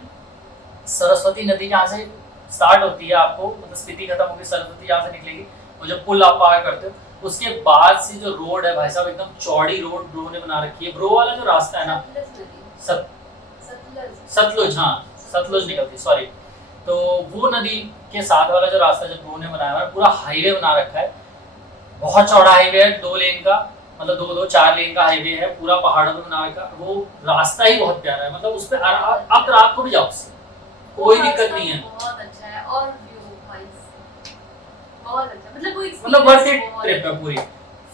सरस्वती नदी जहाँ से स्टार्ट होती है, आपको मतलब स्पीति खत्म होगी, सरस्वती जहाँ से निकलेगी, वो जो पुल आप पार करते हो, उसके बाद से जो रोड है भाई साहब, एकदम चौड़ी रोड ब्रो ने बना रखी है। ब्रो वाला जो रास्ता है ना, सतलुज, हाँ सतलुज निकलती, सॉरी, तो वो नदी के साथ वाला जो रास्ता जब लोगों ने बनाया हुआ है, पूरा हाईवे बना रखा है, बहुत चौड़ा हाईवे है, 2 लेन का, मतलब 4 लेन का हाईवे है, पूरा पहाड़ों पे बना रखा है। वो रास्ता ही बहुत प्यारा है, मतलब उस पे आप रात को भी जाओ, उससे कोई दिक्कत नहीं है। बहुत अच्छा है और व्यू भाई बहुत अच्छा, मतलब वो मतलब वर्थ इट ट्रिप है पूरी।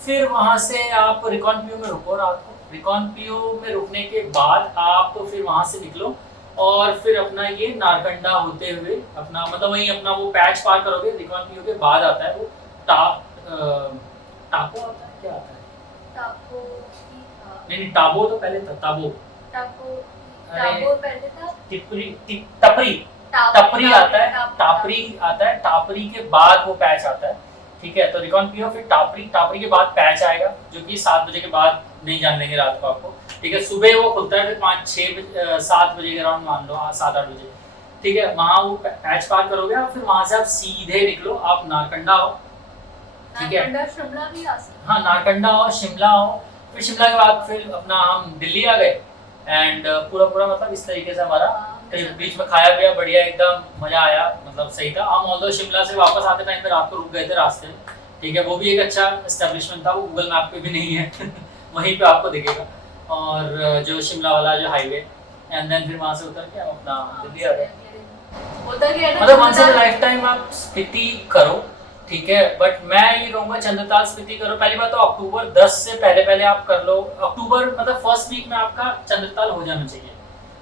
फिर वहां से आप रिकॉनपियो में रुको रात को। रिकॉनपियो में रुकने के बाद आप फिर वहां से निकलो और फिर अपना ये नारकंडा होते हुए अपना, मतलब वही अपना वो पैच पार करोगे। रिकॉनपियो के बाद आता है वो टापो आता है, क्या आता है? टापो ही था। नहीं, टाबो तो पहले था, टाबो। टापो अरे टापो पहले था। टपरी टपरी आता है, टापरी टापरी आता है, टापरी के बाद वो पैच आता है। ठीक है, तो रिकॉनपियो फिर टापरी के बाद पैच आएगा, जो कि 7 बजे के बाद नहीं जान देंगे रात को आपको। ठीक है, सुबह वो खुलता है फिर 7 बजे के अराउंड, मान लो 7-8 बजे। ठीक है, वहाँ वो पैच पार करोगे और फिर वहाँ से आप सीधे निकलो, आप नारकंडा हो। ठीक है, नारकंडा शिमला भी आ सकता हाँ, नारकंडा हो, शिमला हो। फिर शिमला के बाद फिर अपना हम दिल्ली आ गए एंड पूरा मतलब इस तरीके से हमारा ट्रिप, बीच में खाया पिया बढ़िया, एकदम मजा आया, मतलब सही था। हम ऑल्दो शिमला से वापस आते टाइम पे रात को रुक गए थे रास्ते में। ठीक है, वो भी एक अच्छा एस्टेब्लिशमेंट था, वो गूगल मैप पे भी नहीं है वहीं पे आपको दिखेगा। और जो शिमला वाला जो हाईवे, एंड देन फिर वहाँ से उतर के हम अपना दिल्ली आ गए। होता क्या है ना, मतलब वंस इन लाइफ टाइम आप स्पीति करो। ठीक है, बट मैं ये कहूँगा चंद्रताल स्पीति करो। पहली बात तो अक्टूबर 10 से पहले आप कर लो। अक्टूबर मतलब फर्स्ट वीक में आपका चंद्रताल हो जाना चाहिए,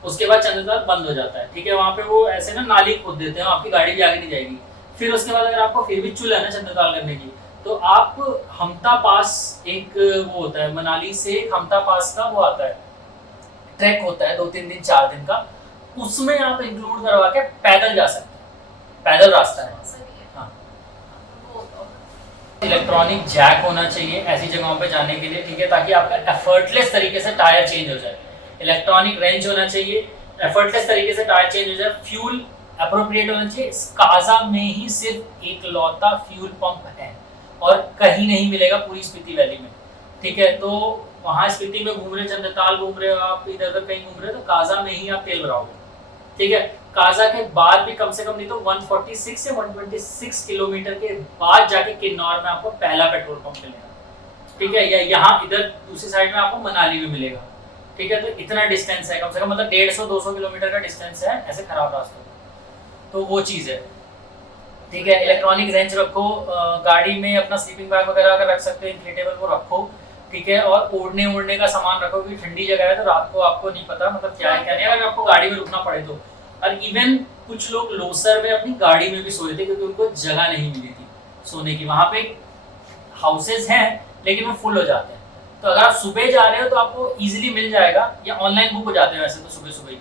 उसके बाद चंद्रताल बंद हो जाता है। ठीक है, वहाँ पे वो ऐसे ना नाली खोद देते हैं, आपकी गाड़ी भी आगे नहीं जाएगी। फिर उसके बाद अगर आपको फिर भी चुल है ना चंद्रताल करने की, तो आप हमटा पास, एक वो होता है मनाली से, एक हमटा पास का वो आता है, ट्रैक होता है 2-3 दिन 4 दिन का, उसमें आप इंक्लूड करवा के पैदल जा सकते हैं, पैदल रास्ता है। हाँ, इलेक्ट्रॉनिक जैक होना चाहिए ऐसी जगहों पे जाने के लिए। ठीक है, ताकि आपका एफर्टलेस तरीके से टायर चेंज हो जाए। इलेक्ट्रॉनिक रेंज होना चाहिए, एफर्टलेस तरीके से टायर चेंज हो जाए। फ्यूल अप्रोप्रिएट होना चाहिए। काजा में ही सिर्फ एक लौता फ्यूल पंप है और कहीं नहीं मिलेगा पूरी स्पीति वैली में। ठीक है, तो वहाँ स्पीति में घूम रहे, चंद्रताल घूम रहे हो आप, इधर उधर कहीं घूम रहे हो, तो काजा में ही आप तेल भराओगे। ठीक है, काजा के बाद भी कम से कम नहीं तो 146 या 126 किलोमीटर के बाद जाके किन्नौर में आपको पहला पेट्रोल पंप मिलेगा। ठीक है, या यहाँ इधर दूसरी साइड में आपको मनाली में मिलेगा। ठीक है, तो इतना डिस्टेंस है, कम से कम मतलब 150-200 किलोमीटर का डिस्टेंस है ऐसे खराब रास्तों में, तो वो चीज़ है। ठीक है, इलेक्ट्रॉनिक रेंज रखो, गाड़ी में अपना स्लीपिंग बैग वगैरह अगर रख सकते हो इन्फ्लेटेबल वो रखो। ठीक है, और ओढ़ने का सामान रखो, क्योंकि ठंडी जगह है तो रात को आपको नहीं पता मतलब क्या है क्या नहीं, अगर आपको गाड़ी में रुकना पड़े तो। और इवन कुछ लोग लोसर में अपनी गाड़ी में भी सोए थे, क्योंकि उनको जगह नहीं मिली थी सोने की। वहाँ पे हाउसेज हैं लेकिन वो फुल हो जाते हैं, तो अगर आप सुबह जा रहे हो तो आपको इजीली मिल जाएगा, या ऑनलाइन बुक हो जाते हैं वैसे तो सुबह सुबह ही।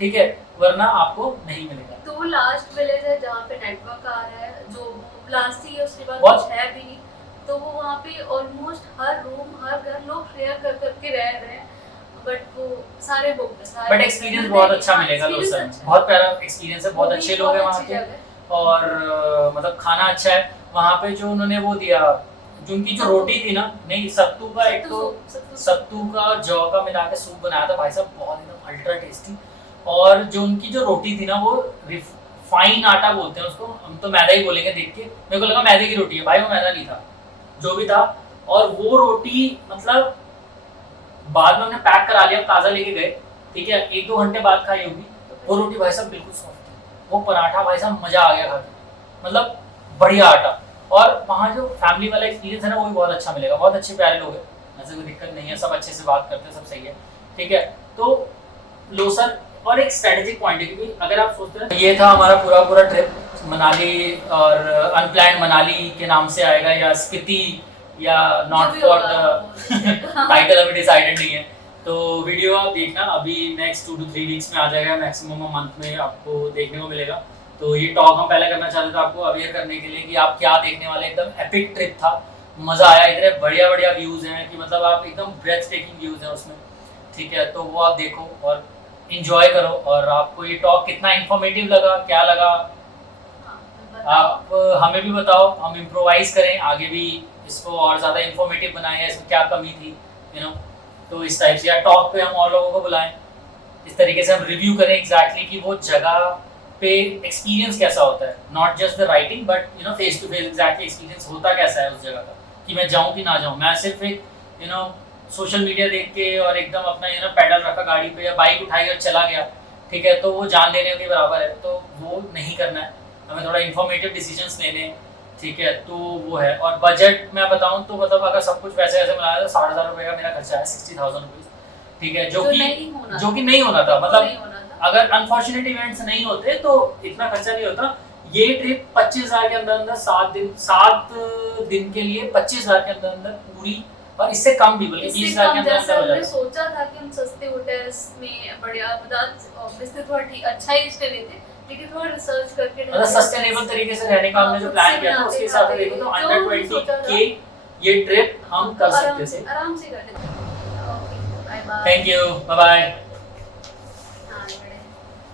ठीक है, वरना आपको नहीं मिलेगा। तो वो लास्ट विलेज है जहाँ पे नेटवर्क आ रहा है, जो लास्ट ही है, उसके बाद What? कुछ है भी नहीं। तो वो वहाँ पे ऑलमोस्ट हर रूम हर घर लोग शेयर कर करके रह रहे हैं, बट वो सारे बुक है। बट एक्सपीरियंस बहुत अच्छा मिलेगा लोसर में, बहुत प्यारा एक्सपीरियंस है, बहुत अच्छे लोग हैं वहाँ के, और मतलब खाना अच्छा है वहाँ पे। जो उन्होंने वो दिया, जो उनकी जो रोटी थी ना, नहीं सत्तू का, एक तो सत्तू का जौ का मिला के सूप बनाया था भाई साहब, बहुत एकदम अल्ट्रा टेस्टी। और जो उनकी जो रोटी थी ना, वो रिफाइन आटा बोलते हैं उसको, हम तो मैदा ही बोलेंगे देख के, मेरे को लगा मैदे की रोटी है भाई, वो मैदा नहीं था, जो भी था। और वो रोटी मतलब बाद में हमने पैक करा लिया, ताज़ा लेके गए। ठीक है, 1-2 घंटे बाद खाई होगी वो रोटी भाई साहब, बिल्कुल सॉफ्ट थी। वो पराठा भाई साहब मज़ा आ गया खा के, मतलब बढ़िया आटा। और वहाँ जो फैमिली वाला एक्सपीरियंस है ना, वो भी बहुत अच्छा मिलेगा, बहुत अच्छे प्यारे लोग हैं, ऐसे कोई दिक्कत नहीं है, सब अच्छे से बात करते हैं, सब सही है। ठीक है, तो लोसर और एक स्ट्रेटेजिक पॉइंट है, क्योंकि अगर आप सोचते हैं, ये था हमारा पूरा ट्रिप मनाली, और अनप्लान्ड मनाली के नाम से आएगा या स्पीति या नॉट फॉर द टाइटल अभी डिसाइडेड नहीं है। तो वीडियो आप देखना, अभी नेक्स्ट 2 to 3 वीक्स में आ जाएगा, मैक्सिमम मंथ में आपको देखने को मिलेगा। तो ये टॉक हम पहले करना चाहते थे आपको अवेयर करने के लिए कि आप क्या देखने वाले। एकदम एपिक ट्रिप था, मज़ा आया, इतने बढ़िया व्यूज़ हैं कि मतलब आप एकदम ब्रेथ टेकिंग व्यूज़ हैं उसमें। ठीक है, तो वो आप देखो और इंजॉय करो। और आपको ये टॉक कितना इन्फॉर्मेटिव लगा, क्या लगा, आप हमें भी बताओ, हम इम्प्रोवाइज करें आगे भी इसको और ज़्यादा इन्फॉर्मेटिव बनाएं, इसमें क्या कमी थी, तो इस टाइप से, या टॉक पे हम और लोगों को बुलाएं, इस तरीके से हम रिव्यू करें एग्जैक्टली कि वो जगह पे एक्सपीरियंस कैसा होता है, not just the writing but you know face to face exactly experience होता कैसा है उस जगह का, कि मैं जाऊँ कि ना जाऊँ। मैं सिर्फ एक यू नो सोशल मीडिया देख के और एकदम अपना यू नो पैडल रखा गाड़ी पे या बाइक उठाई और चला गया, ठीक है, तो वो जान लेने के बराबर है, तो वो नहीं करना है। हमें थोड़ा इन्फॉर्मेटिव डिसीजंस लेने, ठीक है, तो वो है। और बजट मैं बताऊँ तो मतलब अगर सब कुछ वैसे वैसे मिलाया तो 60,000 रुपये का मेरा खर्चा है, 60,000 रुपीज़, ठीक है, जो कि नहीं होना था। मतलब अगर अनफॉर्चुनेट इवेंट्स नहीं होते तो इतना खर्चा नहीं होता। ये ट्रिप 25,000 के अंदर अंदर 7 दिन के लिए 25,000 के अंदर अंदर पूरी, और इससे कम भी, बल्कि 20,000 के अंदर अंदर हो जाता। सोचा था कि हम सस्ते होटल्स में बढ़िया, ऑब्वियसली थोड़ा ठीक अच्छा ही स्टे लेते, लेकिन थोड़ा रिसर्च करके मतलब सस्टेनेबल तरीके से रहने का हमने जो प्लान किया था उसके हिसाब से देखो तो अंडर 20K ये ट्रिप हम कर सकते थे, आराम से कर लेते। Okay, bye bye. Thank you, bye bye.